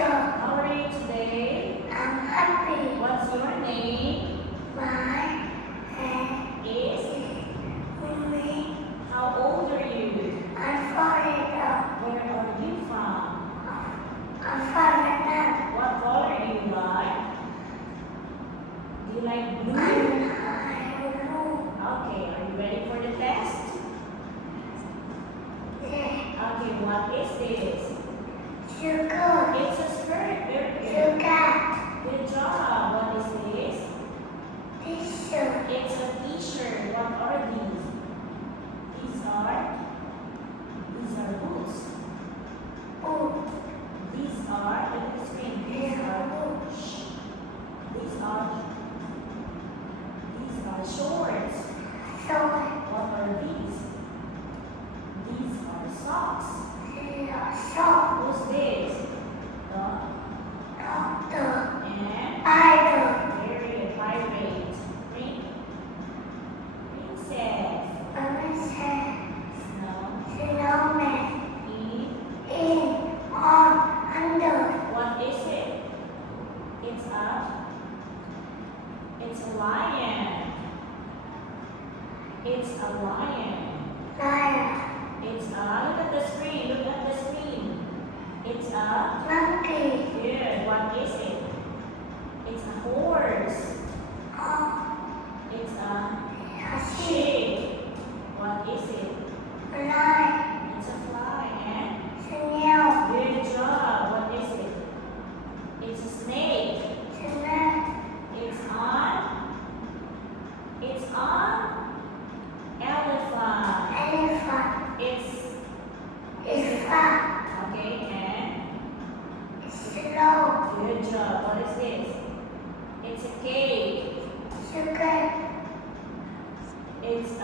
How are you today? I'm happy. What's your name? My name Is? is me. How old are you? I'm foreigner. Where are you from? I'm foreigner. What color do you like? Do you like blue? I'm blue. Okay, are you ready for the test? Yeah. Okay, what is this? Sugar. It's a skirt. Very good. Sugar. Good job. What is this? Tissue. It's a t-shirt. What are these? These are boots. Oh, These are, look at the screen. These are, shh. These are shorts. so What are these? These are socks. so Who's this? The doctor. and Idol. very good. Pirate. Princess. Snow. Snowman. In. In. On. Under. What is it? It's a lion. It's a lion. Lion. It's a, look at the screen. Look at the screen. It's a, Monkey. good. What is it? It's a horse. Oh, It's a a sheep. pig. What is it? Lion. It's a fly. And Snail. good job. What is it? It's a snake. Snail. It's on elephant. Elephant. It's Fat. okay. And Slow. good job. What is this? It's a cake. Sugar. It's a